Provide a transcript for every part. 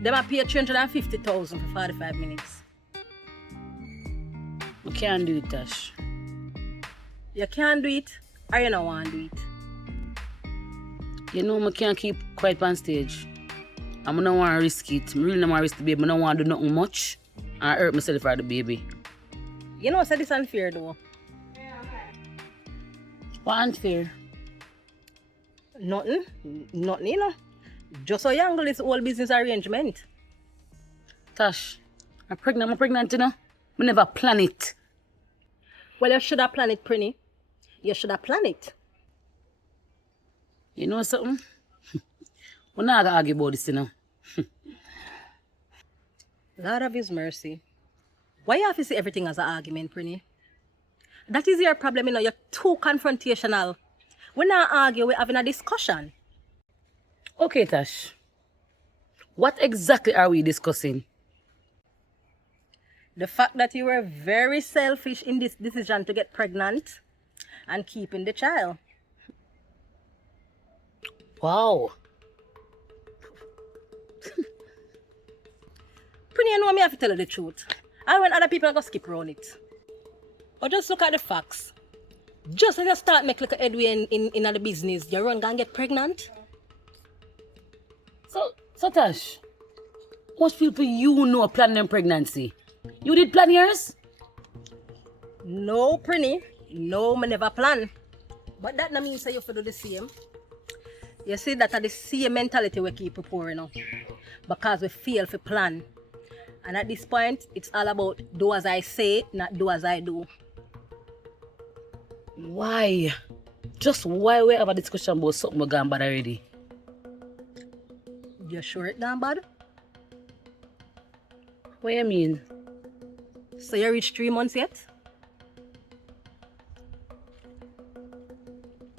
Them a pay 350,000 for 45 minutes. I can't do it, Tash. You can't do it, or you don't want to do it. You know, I can't keep quiet on stage. I don't want to risk it. I really don't want to risk the baby. I don't want to do nothing much and hurt myself for the baby. You know, so this unfair though. What unfair? Nothing, you know. Just so you handle this whole business arrangement. Tash, I'm pregnant, you know. I never plan it. Well, you should have planned it, Prinny. You should have planned it. You know something? We're not going to argue about this, you know. Lord of His mercy. Why you have to see everything as an argument, Prinny? That is your problem, you know. You're too confrontational. We're not arguing, we're having a discussion. Okay, Tash. What exactly are we discussing? The fact that you were very selfish in this decision to get pregnant and keeping the child. Wow. Prinny, you know me have to tell you the truth. And when other people are going to skip around it. But just look at the facts. Just as you start make like a headway in the business, you run and get pregnant. So Tash, most people you know plan them pregnancy. You did plan yours? No, Prinny. No, I never plan. But that don't mean say you have to do the same. You see that are the same mentality we keep pouring now. Because we fail to plan. And at this point, it's all about do as I say, not do as I do. Why? Just why we have a discussion about something we're gone bad already? You sure it done bad? What you mean? So you reached 3 months yet?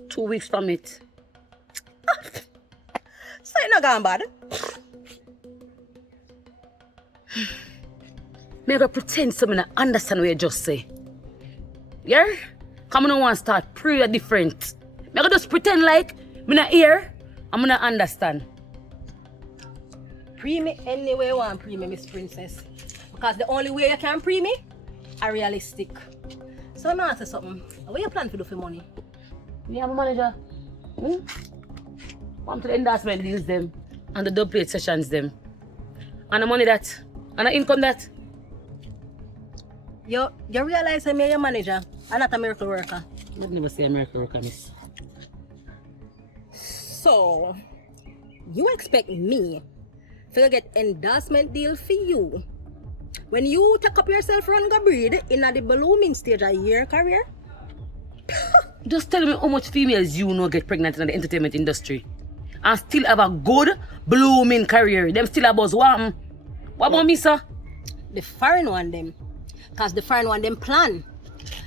2 weeks from it. So it not gone bad? Me go pretend something I understand what you just say. Yeah? Come on, want to start pray different. Me go just pretend like me not hear and me not understand. Pre me any way you want pre me, Miss Princess. Because the only way you can pre me are realistic. So let me ask you something. What you plan to do for money? Me and my manager. Come to the endorsement deals them and the double plate sessions them. And the money that and the income that. You realize I'm your manager and not a miracle worker. I'd never say a miracle worker, miss. So you expect me to get endorsement deal for you when you take up yourself run go breed in the blooming stage of your career? Just tell me how much females you know get pregnant in the entertainment industry and still have a good blooming career. Them still a buzz. What about me, sir? The foreign one them. Because the foreign one them plan.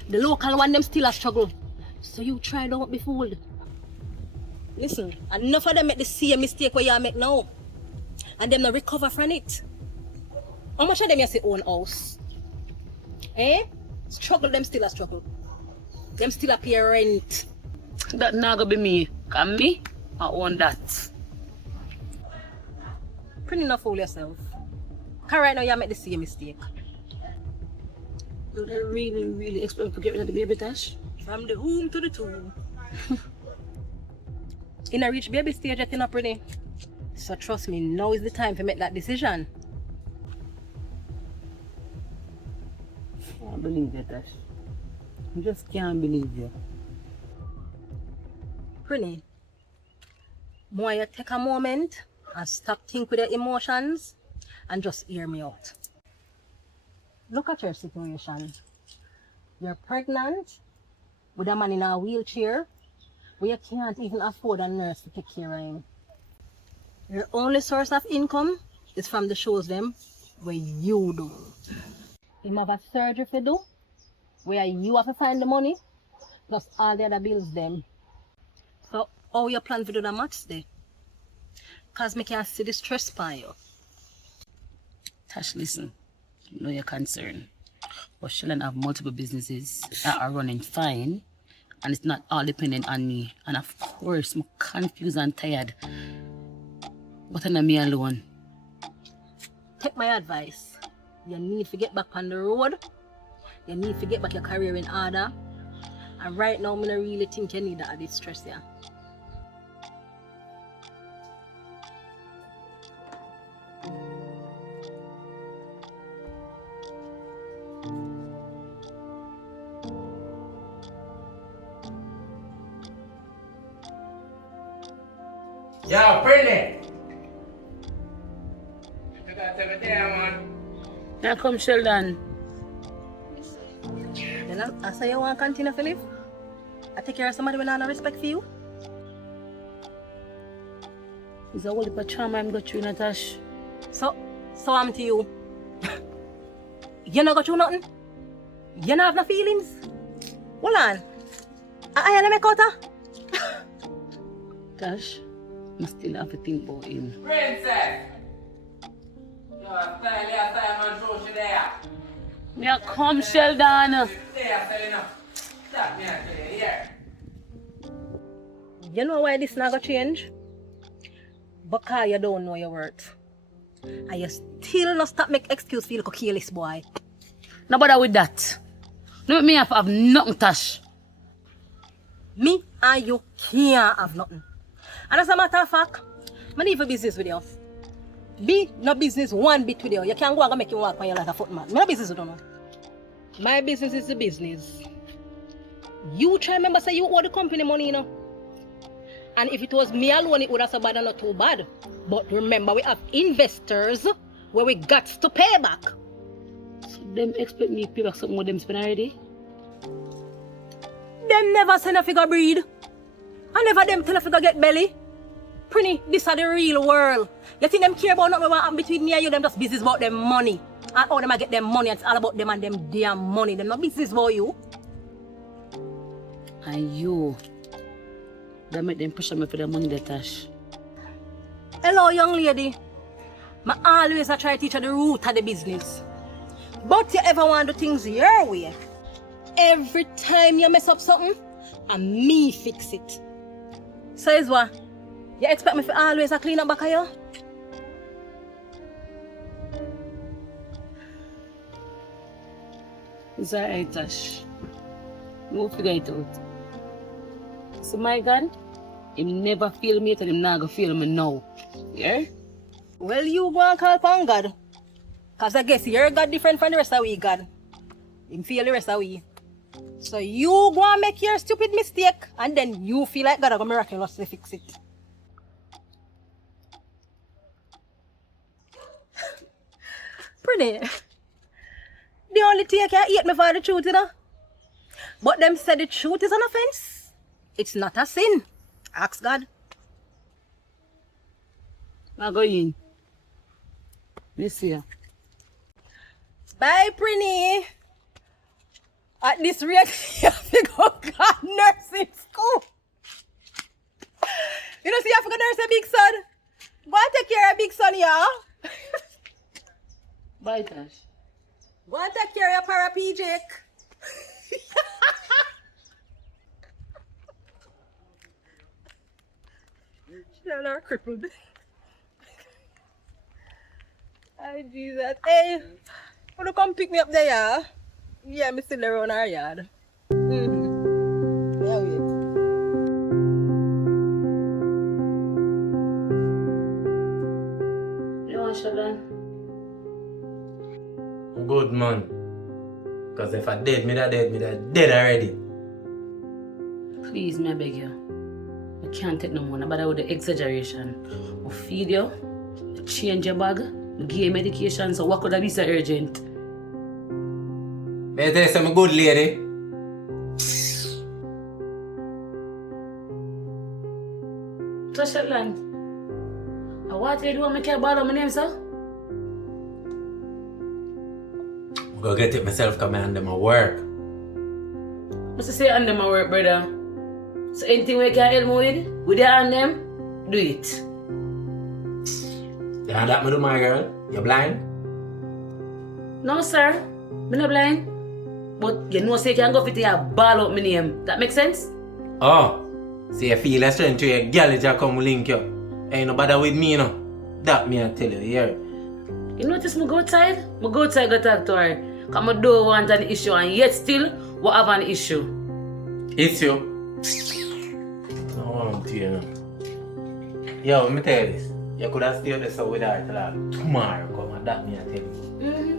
The local one them still a struggle. So you try don't be fooled. Listen, enough of them make the same mistake where you make now. And them not recover from it. How much of them you say own house? Eh? Struggle them still a struggle. Them still a pay rent. That not gonna be me. Can me? I own that. Pretty enough fool yourself. Because right now you make the same mistake. Do they really expect to get rid of the baby, Tash? From the womb to the tomb. In a rich baby stage yet, you know, Pretty. So trust me, now is the time to make that decision. I can't believe you, Tash. I just can't believe you. Pretty. More you take a moment and stop thinking with your emotions and just hear me out. Look at your situation. You're pregnant with a man in a wheelchair where you can't even afford a nurse to take care of him. Your only source of income is from the shows them where you do. Him have a surgery to do where you have to find the money plus all the other bills them. So how you plan to do the maths there? Cause me can see the stress by you. Tash, listen. You know your concern. But Shellen have multiple businesses that are running fine. And it's not all dependent on me. And of course, I'm confused and tired. But I'm not me alone. take my advice. You need to get back on the road. You need to get back your career in order. And right now, I don't really think you need that added stress, yeah. Yo, Brittany! You got to be there, man. Now come, Sheldon. Then I say you want to continue to live? I take care of somebody with no respect for you? It's a whole heap of trauma I'm going through, Natasha. So I'm to you. You not got through nothing? You not have no feelings? Hold on. I let me cut her. Tash, I still have to think about him. Princess! Yo, style, man, show you there. Me a come, Sheldon. There, Selena. Stop me, I tell you, here. You know why this not gonna change? Because you don't know your worth. And you still not stop make excuse for you like a careless boy. No bother with that. No make me have nothing, Tash. Me and you can't have nothing. And as a matter of fact, I need for business with you. Be no business one bit with you. You can't go and make you walk on you like a footman. Me no business with you no. My business is the business. You try remember say you owe the company money, you know. And if it was me alone, it would have so bad and not too bad. But remember, we have investors where we got to pay back. So them expect me to pay back something with them spend already? Them never send a figure breed. And never them tell a figure get belly. Prinny, this is the real world. You think them care about nothing what happen between me and you? Them just business about them money. And how them I get them money, it's all about them and them damn money. Them not business about you. And you, that make them pressure me for the money, that Tash. Hello, young lady. I always try to teach you the root of the business. But you ever want to do things your way? Every time you mess up something, and me fix it. So is what? You expect me to always clean up back of you? It's alright, Tash. We'll figure it out. So my God, him never feel me and him not gonna feel me now. Yeah? Well, you go and call upon God. Because I guess your God different from the rest of we God. Him feel the rest of we. So you go and make your stupid mistake and then you feel like God is going to miraculously fix it. Pretty. The only thing you can eat me for the truth, you know. But them said the truth is an offense. It's not a sin. Ask God. Now go in. Let's see ya. Bye, Prinny. At this rate, you have to go God nursing school. You know, see, you have to go nurse a big son. Go and take care of big son, yeah? Bye, Tash. Go and take care of your paraplegic. She's are crippled. Oh, Jesus. Hey, wanna come pick me up there, yeah? Yeah, I'm still around our yard. Yeah, wait. You want Sheldon? Good, man. Because if I dead, me that dead already. Please, me I beg you. I can't take no more. No bother with the exaggeration. I feed you, I change your bag, I give you medication, so what could I be so urgent? May I tell you something good, lady? So Sheldon, what do you want me to bother my name, sir? I'm gonna get it myself because I under my work. What's to say under my work, brother? So anything we can help me with your hand them, do it. You want that me do, my girl? You blind? No, sir. I'm not blind. But you know, say you can go fit your ball out my name. That makes sense? Oh, see you feel a strength to your girl that come link you. Ain't no bother with me, you know. That me I tell you, yeah. You notice me go outside? Me go outside go talk to her. Cause I don't want an issue and yet still we have an issue. Issue? No want to, you know. Yo, let me tell you this. You could have stayed there so with her till tomorrow come and that me I tell you.